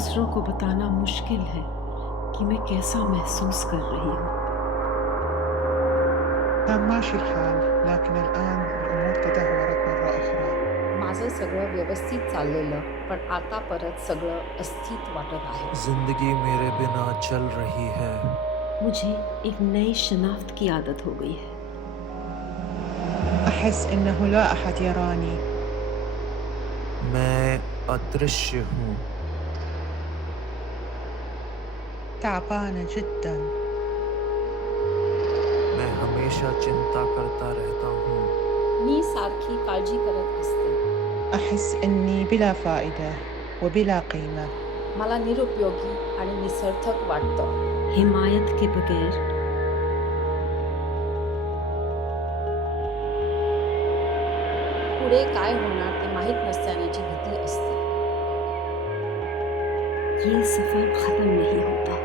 दूसरों को बताना मुश्किल है कि मैं कैसा महसूस कर रही हूँ. كان ماشي الحال لكن الآن الأمور تدهورت مرة أخرى. माझं सगळं व्यवस्थित चाललेलं, पण आता परत सगळं अस्थिर वाटत आहे. जिंदगी मेरे बिना चल रही है. मुझे एक नई शनाख्त की आदत हो गई है. أحس إنه لا أحد يراني. मैं अदृश्य हूँ. تعبانة جدا. मैं हमेशा चिंता करता रहता हूँ. मी सारखी काळजी करत असते. أحس إني بلا فائدة وبلا قيمة. मला निरुपयोगी आणि निसर्थक वाटतं. हिमायत के बगैर पुढे काय होणार ते माहीत नसण्याची भीती असते. ये सफर खत्म नहीं होता.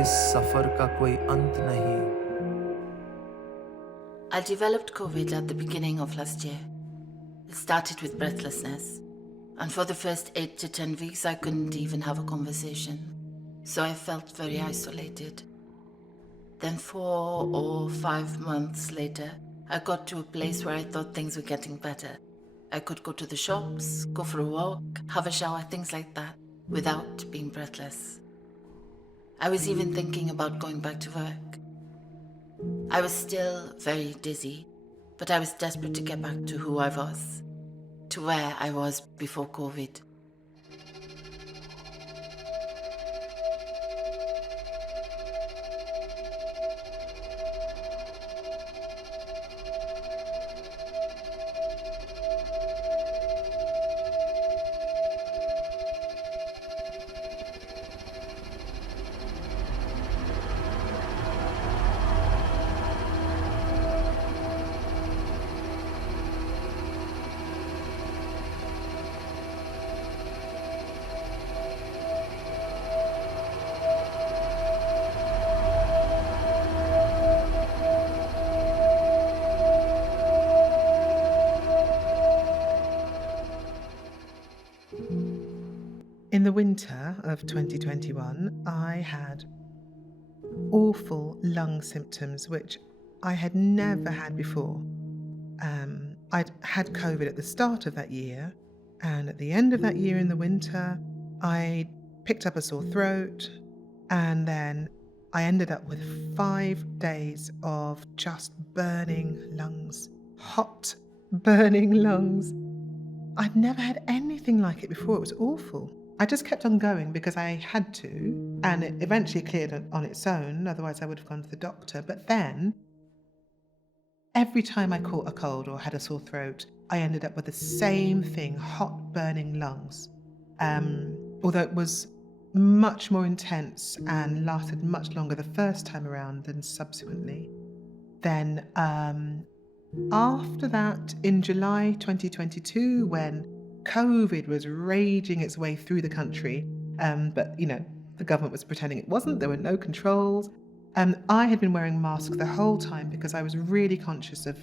इस सफर का कोई अंत नहीं. I developed COVID at the beginning of last year. It started with breathlessness. And for the first 8 to 10 weeks, I couldn't even have a conversation. So I felt very isolated. Then 4 or 5 months later, I got to a place where I thought things were getting better. I could go to the shops, go for a walk, have a shower, things like that, without being breathless. I was even thinking about going back to work. I was still very dizzy, but I was desperate to get back to who I was, to where I was before COVID. In the winter of 2021, I had awful lung symptoms which I had never had before. I'd had COVID at the start of that year, and at the end of that year in the winter, I picked up a sore throat, and then I ended up with 5 days of just burning lungs, hot burning lungs. I'd never had anything like it before. It was awful. I just kept on going because I had to, and it eventually cleared on its own, otherwise I would have gone to the doctor. But then, every time I caught a cold or had a sore throat, I ended up with the same thing, hot burning lungs. Although it was much more intense and lasted much longer the first time around than subsequently. Then after that, in July 2022, when COVID was raging its way through the country, but the government was pretending it wasn't, there were no controls. I had been wearing masks the whole time because I was really conscious of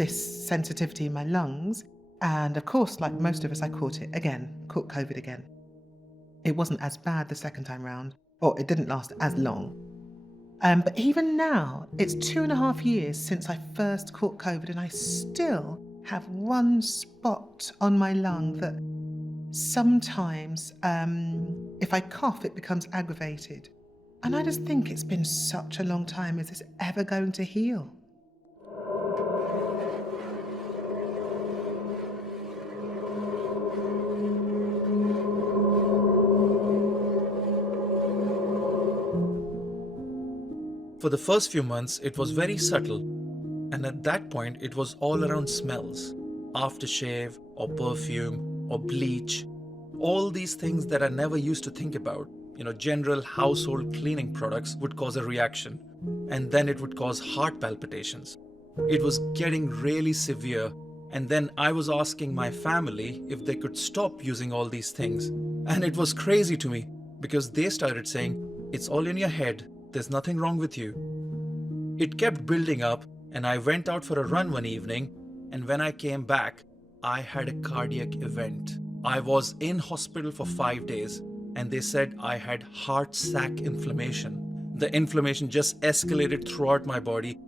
this sensitivity in my lungs. And of course, like most of us, I caught COVID again. It wasn't as bad the second time round, or it didn't last as long. But even now, it's 2.5 years since I first caught COVID, and I still have one spot on my lung that sometimes, if I cough, it becomes aggravated. And I just think it's been such a long time. Is this ever going to heal? For the first few months, it was very subtle, and at that point, it was all around smells, aftershave, or perfume, or bleach, all these things that I never used to think about. General household cleaning products would cause a reaction, and then it would cause heart palpitations. It was getting really severe, and then I was asking my family if they could stop using all these things. And it was crazy to me, because they started saying, "It's all in your head. There's nothing wrong with you." It kept building up, and I went out for a run one evening, and when I came back, I had a cardiac event. I was in hospital for 5 days, and they said I had heart sac inflammation. The inflammation just escalated throughout my body,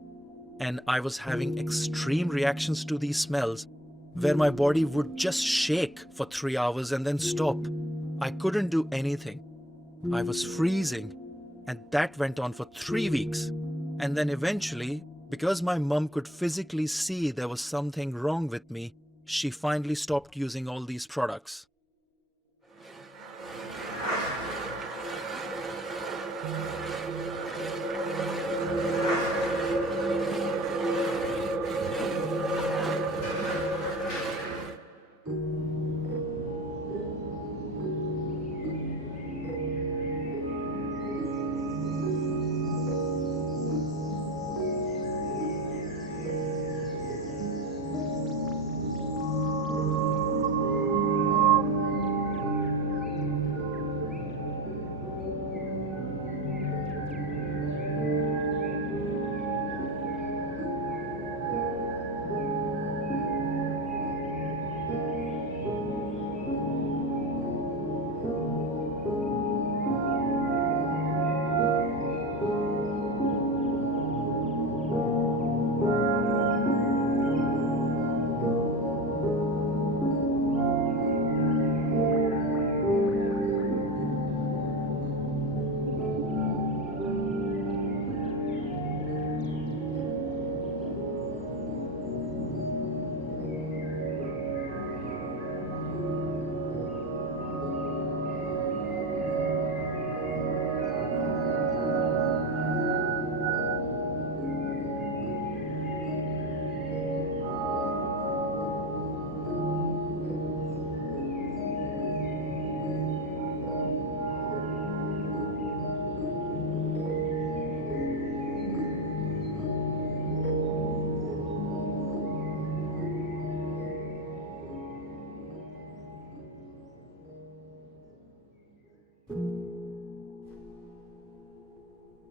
and I was having extreme reactions to these smells where my body would just shake for 3 hours and then stop. I couldn't do anything. I was freezing, and that went on for 3 weeks. And then eventually, because my mum could physically see there was something wrong with me, she finally stopped using all these products.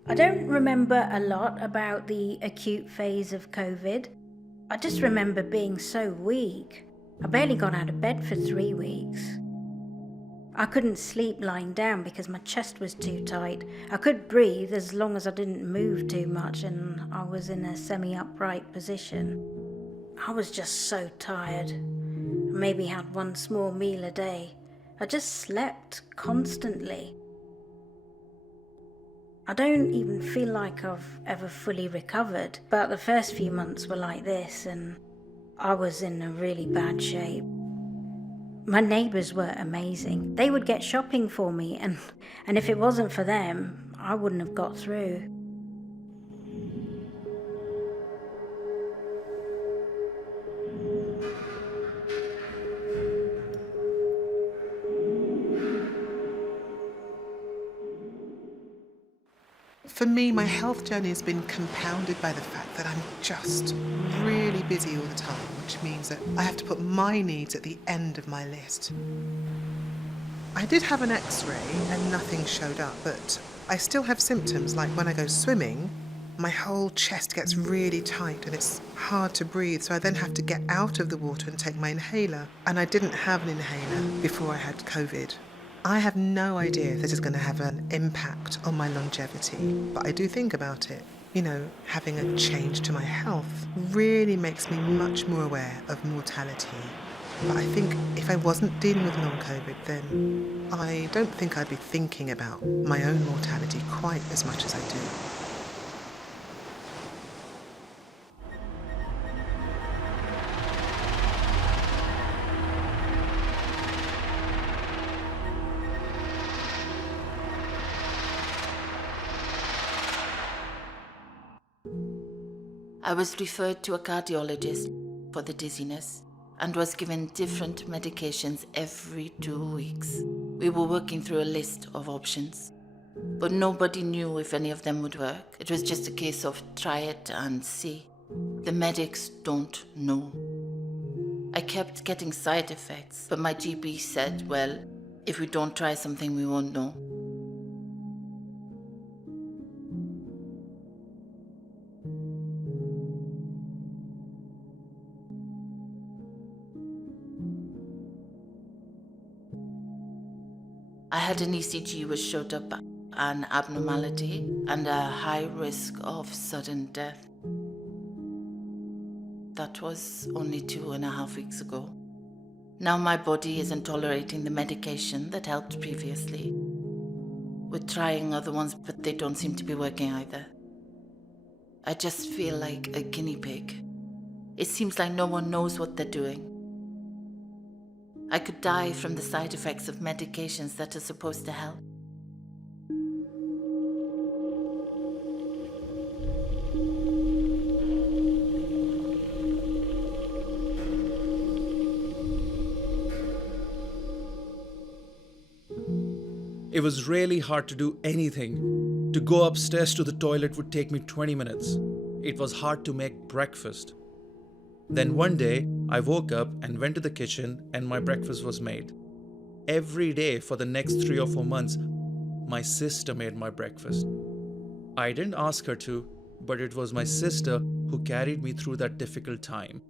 I don't remember a lot about the acute phase of COVID. I just remember being so weak. I barely got out of bed for 3 weeks. I couldn't sleep lying down because my chest was too tight. I could breathe as long as I didn't move too much and I was in a semi-upright position. I was just so tired. I maybe had one small meal a day. I just slept constantly. I don't even feel like I've ever fully recovered, but the first few months were like this and I was in a really bad shape. My neighbours were amazing. They would get shopping for me and if it wasn't for them, I wouldn't have got through. For me, my health journey has been compounded by the fact that I'm just really busy all the time, which means that I have to put my needs at the end of my list. I did have an X-ray and nothing showed up, but I still have symptoms like when I go swimming, my whole chest gets really tight and it's hard to breathe, so I then have to get out of the water and take my inhaler. And I didn't have an inhaler before I had COVID. I have no idea if this is going to have an impact on my longevity, but I do think about it. You know, having a change to my health really makes me much more aware of mortality. But I think if I wasn't dealing with long COVID, then I don't think I'd be thinking about my own mortality quite as much as I do. I was referred to a cardiologist for the dizziness and was given different medications every 2 weeks. We were working through a list of options, but nobody knew if any of them would work. It was just a case of try it and see. The medics don't know. I kept getting side effects, but my GP said, well, if we don't try something, we won't know. I had an ECG which showed up an abnormality and a high risk of sudden death. That was only 2.5 weeks ago. Now my body isn't tolerating the medication that helped previously. We're trying other ones, but they don't seem to be working either. I just feel like a guinea pig. It seems like no one knows what they're doing. I could die from the side effects of medications that are supposed to help. It was really hard to do anything. To go upstairs to the toilet would take me 20 minutes. It was hard to make breakfast. Then one day, I woke up and went to the kitchen and my breakfast was made. Every day for the next 3 or 4 months, my sister made my breakfast. I didn't ask her to, but it was my sister who carried me through that difficult time.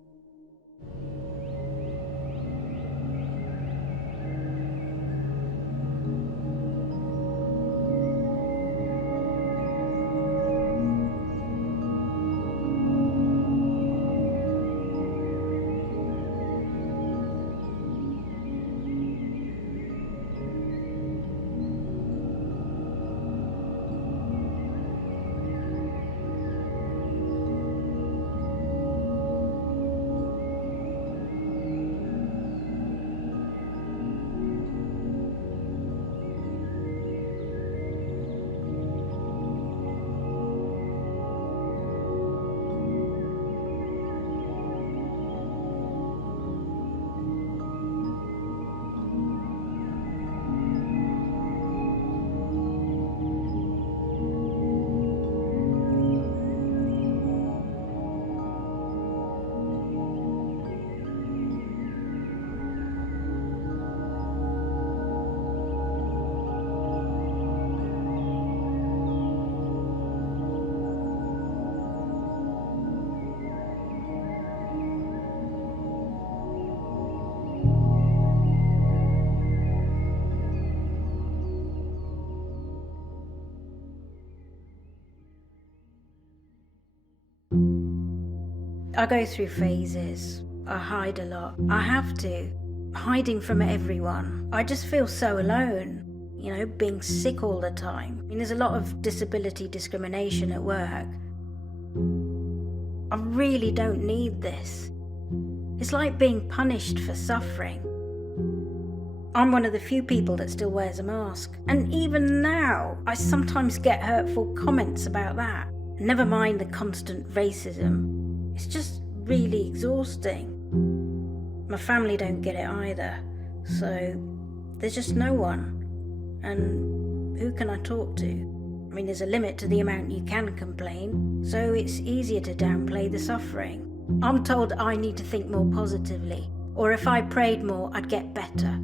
I go through phases. I hide a lot. I have to. Hiding from everyone. I just feel so alone. You know, being sick all the time. I mean, there's a lot of disability discrimination at work. I really don't need this. It's like being punished for suffering. I'm one of the few people that still wears a mask. And even now, I sometimes get hurtful comments about that. Never mind the constant racism. It's just really exhausting. My family don't get it either, so there's just no one. And who can I talk to? I mean, there's a limit to the amount you can complain, so it's easier to downplay the suffering. I'm told I need to think more positively, or if I prayed more, I'd get better.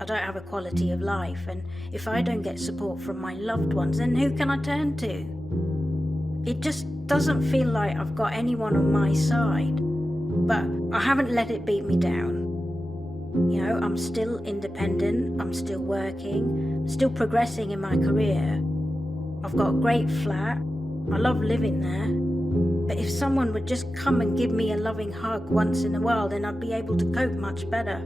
I don't have a quality of life, and if I don't get support from my loved ones, then who can I turn to? It just doesn't feel like I've got anyone on my side, but I haven't let it beat me down. You know, I'm still independent, I'm still working, I'm still progressing in my career. I've got a great flat, I love living there, but if someone would just come and give me a loving hug once in a while, then I'd be able to cope much better.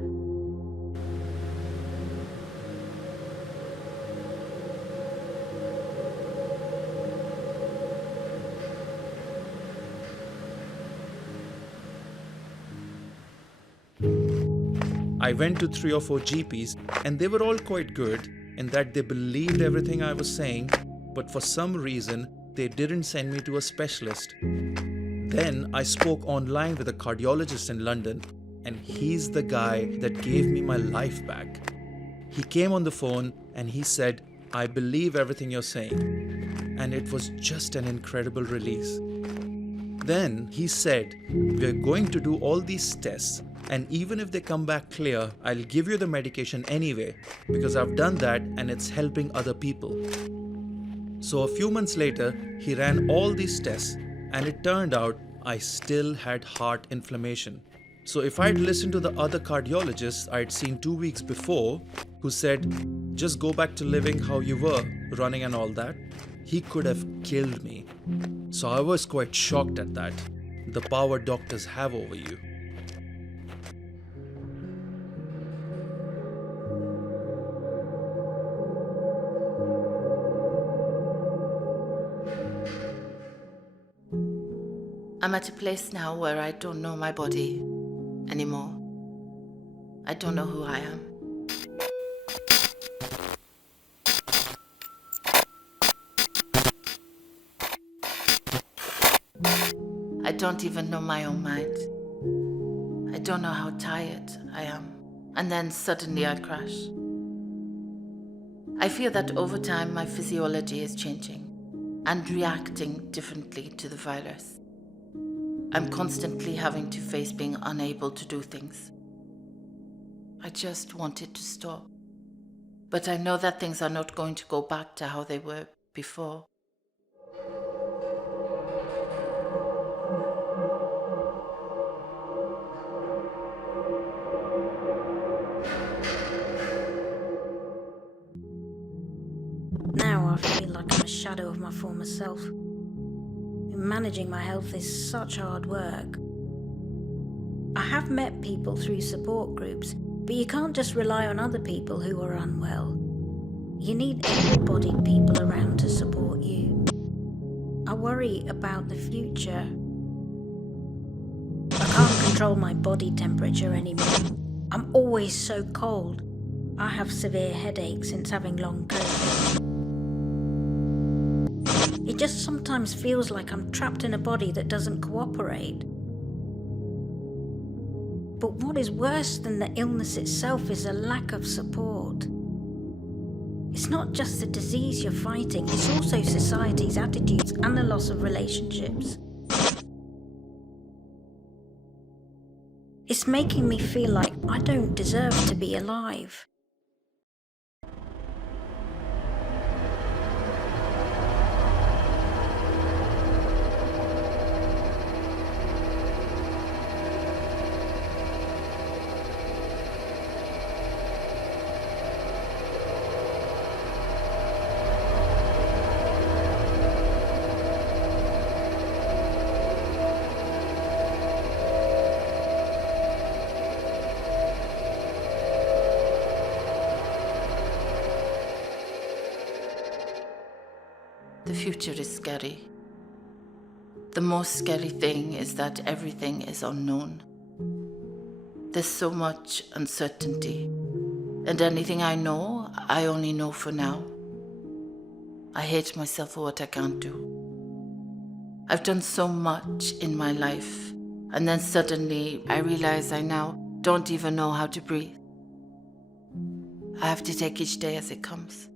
I went to 3 or 4 GPs and they were all quite good in that they believed everything I was saying, but for some reason they didn't send me to a specialist. Then I spoke online with a cardiologist in London, and he's the guy that gave me my life back. He came on the phone and he said, "I believe everything you're saying." And it was just an incredible release. Then he said, "We're going to do all these tests, and even if they come back clear, I'll give you the medication anyway, because I've done that and it's helping other people." So a few months later, he ran all these tests, and it turned out I still had heart inflammation. So if I'd listened to the other cardiologists I'd seen 2 weeks before, who said, just go back to living how you were, running and all that, he could have killed me. So I was quite shocked at that, the power doctors have over you. I'm at a place now where I don't know my body anymore. I don't know who I am. I don't even know my own mind. I don't know how tired I am. And then suddenly I crash. I feel that over time my physiology is changing and reacting differently to the virus. I'm constantly having to face being unable to do things. I just want it to stop. But I know that things are not going to go back to how they were before. Now I feel like I'm a shadow of my former self. Managing my health is such hard work. I have met people through support groups, but you can't just rely on other people who are unwell. You need able-bodied people around to support you. I worry about the future. I can't control my body temperature anymore. I'm always so cold. I have severe headaches since having long COVID. It just sometimes feels like I'm trapped in a body that doesn't cooperate. But what is worse than the illness itself is a lack of support. It's not just the disease you're fighting, it's also society's attitudes and the loss of relationships. It's making me feel like I don't deserve to be alive. The future is scary. The most scary thing is that everything is unknown. There's so much uncertainty, and anything I know, I only know for now. I hate myself for what I can't do. I've done so much in my life, and then suddenly I realize I now don't even know how to breathe. I have to take each day as it comes.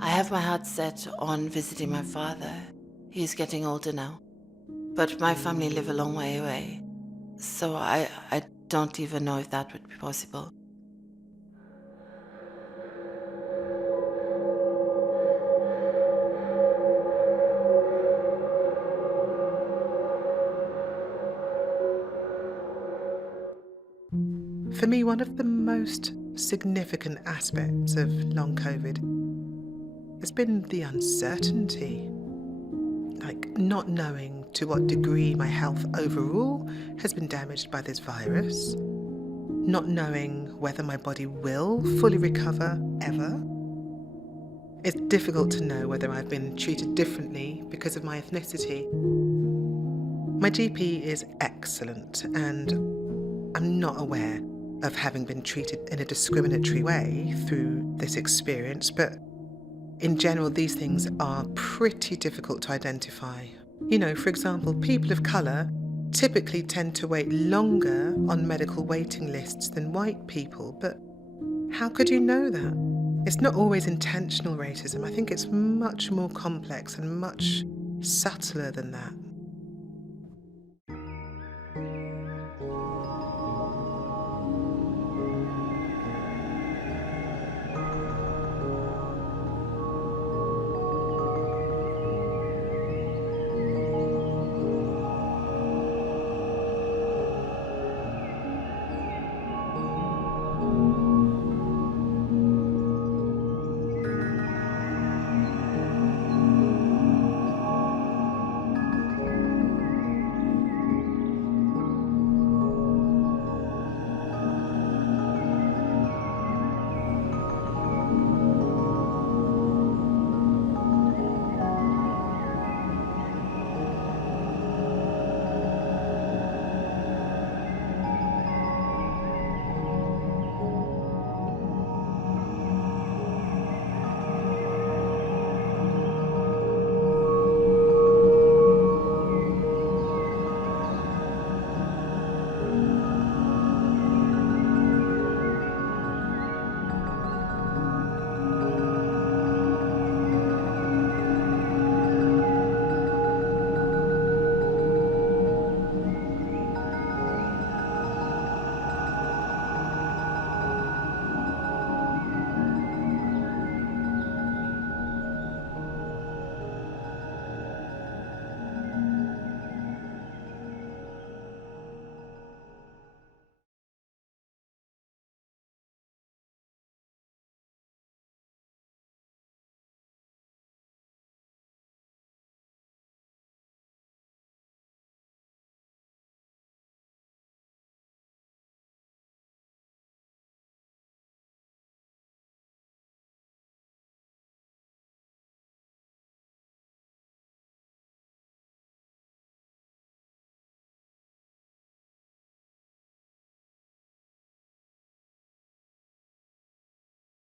I have my heart set on visiting my father. He's getting older now. But my family live a long way away, so I don't even know if that would be possible. For me, one of the most significant aspects of long COVID has been the uncertainty. Like not knowing to what degree my health overall has been damaged by this virus. Not knowing whether my body will fully recover ever. It's difficult to know whether I've been treated differently because of my ethnicity. My GP is excellent and I'm not aware of having been treated in a discriminatory way through this experience, but in general, these things are pretty difficult to identify. You know, for example, people of colour typically tend to wait longer on medical waiting lists than white people, but how could you know that? It's not always intentional racism. I think it's much more complex and much subtler than that.